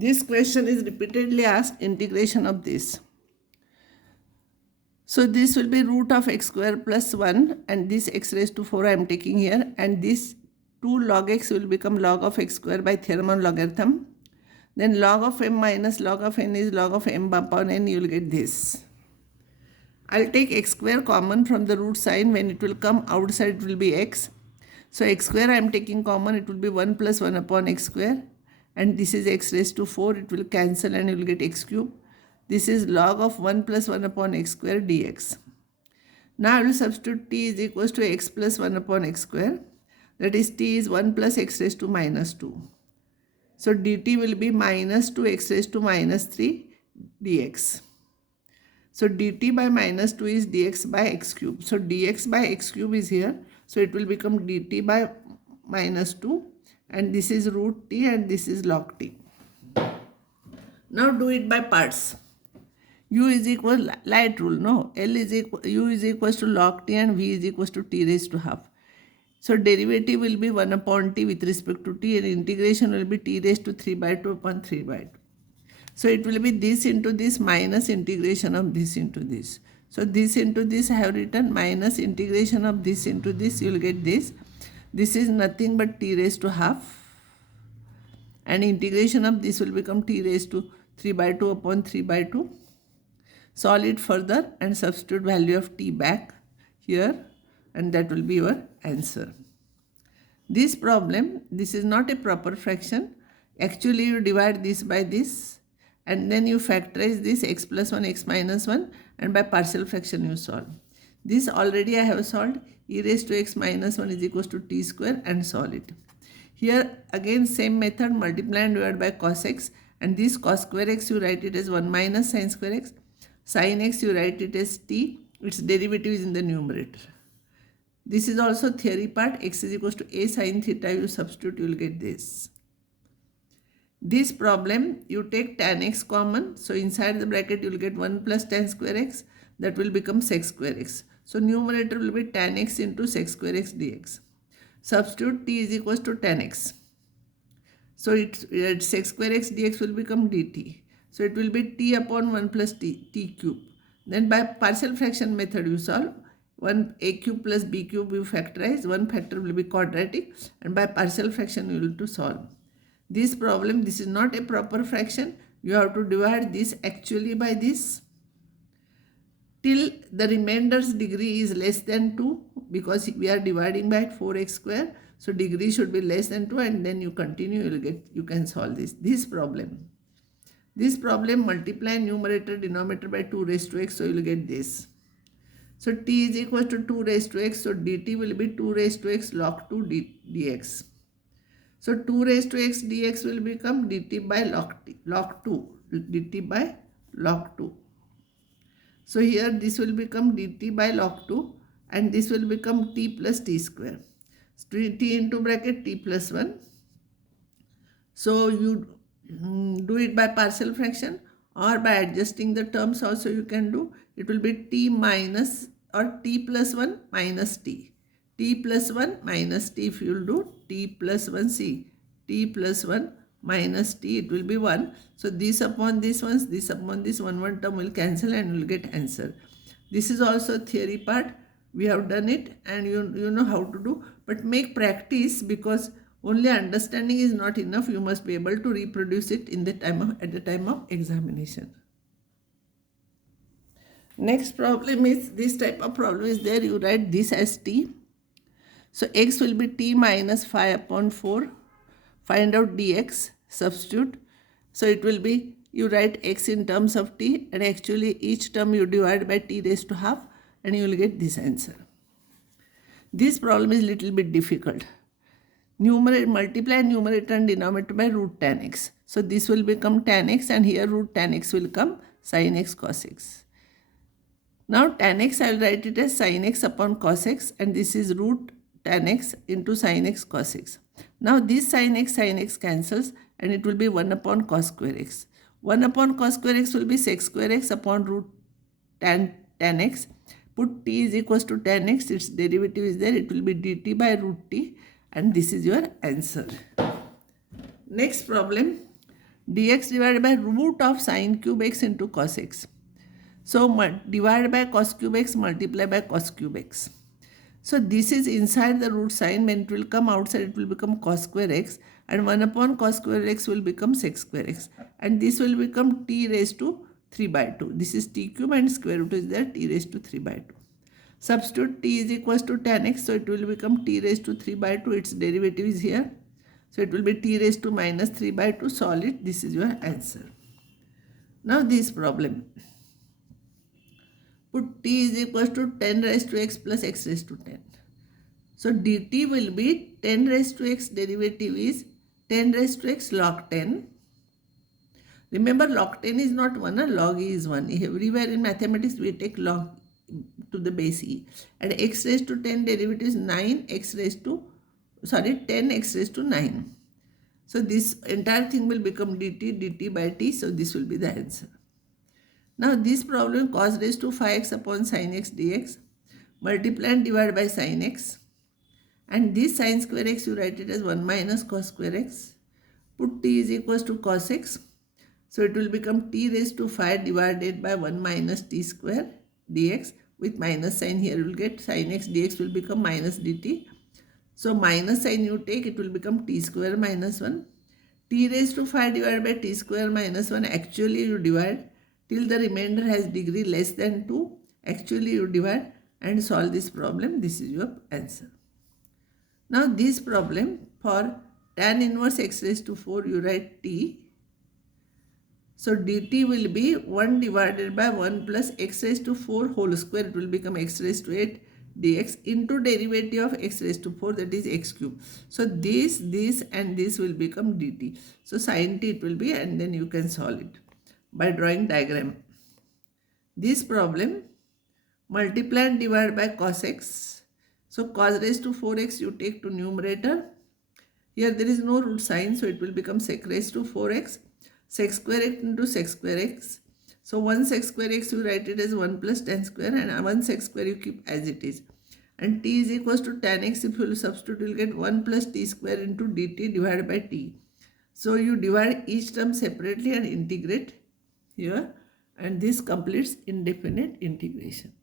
This question is repeatedly asked, integration of this. So this will be root of x square plus 1, and this x raised to 4 I am taking here, and this 2 log x will become log of x square by theorem on logarithm. Then log of m minus log of n is log of m upon n, you will get this. I'll take x square common from the root sign. When it will come outside, it will be x. So x square I am taking common, it will be 1 plus 1 upon x square, and this is x raised to 4, it will cancel and you will get x cube. This is log of 1 plus 1 upon x square dx. Now I will substitute t is equals to x plus 1 upon x square. That is t is 1 plus x raised to minus 2. So dt will be minus 2x raised to minus 3 dx. So dt by minus 2 is dx by x cube. So dx by x cube is here. So it will become dt by minus 2, and this is root t and this is log t. Now do it by parts. U is equal, light rule, no? L is equal, U is equals to log t and V is equals to t raised to half. So derivative will be 1 upon t with respect to t, and integration will be t raised to 3 by 2 upon 3 by 2. So it will be this into this minus integration of this into this. So this into this I have written minus integration of this into this, you will get this. This is nothing but t raised to half, and integration of this will become t raised to 3 by 2 upon 3 by 2. Solve it further and substitute value of t back here, and that will be your answer. This problem, this is not a proper fraction. Actually you divide this by this, and then you factorize this x plus 1, x minus 1, and by partial fraction you solve. This already I have solved. E raised to x minus 1 is equals to t square, and solve it. Here again same method, multiply and divide by cos x, and this cos square x you write it as 1 minus sin square x. Sin x you write it as t, its derivative is in the numerator. This is also theory part. X is equals to a sin theta, you substitute, you will get this. This problem you take tan x common, so inside the bracket you will get 1 plus tan square x, that will become sec square x. So numerator will be tan x into sec square x dx. Substitute t is equals to tan x. So sec square x dx will become dt. So it will be t upon 1 plus t cube. Then by partial fraction method you solve. 1 a cube plus b cube you factorize. One factor will be quadratic, and by partial fraction you will to solve. This problem, this is not a proper fraction. You have to divide this actually by this till the reminder's degree is less than 2, because we are dividing by 4x square. So degree should be less than 2, and then you continue, you can solve this problem. This problem, multiply numerator denominator by 2 raised to x, so you will get this. So t is equal to 2 raised to x, so dt will be 2 raised to x log 2 dx. So 2 raised to x dx will become dt by log 2, dt by log 2. So here this will become dt by log 2, and this will become t plus t square. So t into bracket t plus 1. So you do it by partial fraction, or by adjusting the terms also you can do. It will be t minus or t plus 1 minus t. T plus 1 minus t, if you will do t plus 1, see, t plus 1 minus t, it will be 1. So this upon this one, this upon this one term will cancel, and you will get answer. This is also theory part. We have done it, and you know how to do, but make practice, because only understanding is not enough. You must be able to reproduce it at the time of examination. Next problem is, this type of problem is there. You write this as t. So x will be t minus 5 upon 4. Find out dx, substitute. So it will be, you write x in terms of t, and actually each term you divide by t raised to half, and you will get this answer. This problem is little bit difficult. Multiply numerator and denominator by root tan x. So this will become tan x, and here root tan x will come sin x cos x. Now tan x I will write it as sin x upon cos x, and this is root tan x into sin x cos x. Now this sin x cancels, and it will be 1 upon cos square x. 1 upon cos square x will be sec square x upon root tan x. Put t is equals to tan x, its derivative is there, it will be dt by root t, and this is your answer. Next problem, dx divided by root of sine cube x into cos x. So divide by cos cube x, multiply by cos cube x. So this is inside the root sign. When it will come outside, it will become cos square x, and 1 upon cos square x will become sec square x, and this will become t raised to 3 by 2. This is t cube and square root is there, t raised to 3 by 2. Substitute t is equals to tan x, so it will become t raised to 3 by 2. Its derivative is here. So it will be t raised to minus 3 by 2. Solve it. This is your answer. Now this problem. Put t is equals to 10 raised to x plus x raised to 10. So dt will be 10 raised to x, derivative is 10 raised to x log 10. Remember, log 10 is not 1, log e is 1. Everywhere in mathematics we take log to the base e. And x raised to 10 derivative is 10 x raised to 9. So this entire thing will become dt by t. So this will be the answer. Now this problem, cos raised to 5x upon sin x dx, multiply and divide by sin x, and this sin square x you write it as 1 minus cos square x. Put t is equals to cos x, so it will become t raised to 5 divided by 1 minus t square dx. With minus sign here you will get sin x dx will become minus dt. So minus sign you take, it will become t square minus 1. T raised to 5 divided by t square minus 1, actually you divide till the remainder has degree less than 2. Actually you divide and solve this problem. This is your answer. Now this problem, for tan inverse x raised to 4 you write t. So dt will be 1 divided by 1 plus x raised to 4 whole square. It will become x raised to 8 dx into derivative of x raised to 4, that is x cube. So this and this will become dt. So sin t it will be, and then you can solve it by drawing diagram. This problem, multiply and divide by cos x. So cos raised to 4x you take to numerator. Here there is no root sign, so it will become sec raised to 4x. Sec square x into sec square x. So 1 sec square x you write it as 1 plus tan square, and 1 sec square you keep as it is. And t is equals to tan x. If you will substitute, you will get 1 plus t square into dt divided by t. So you divide each term separately and integrate here, and this completes indefinite integration.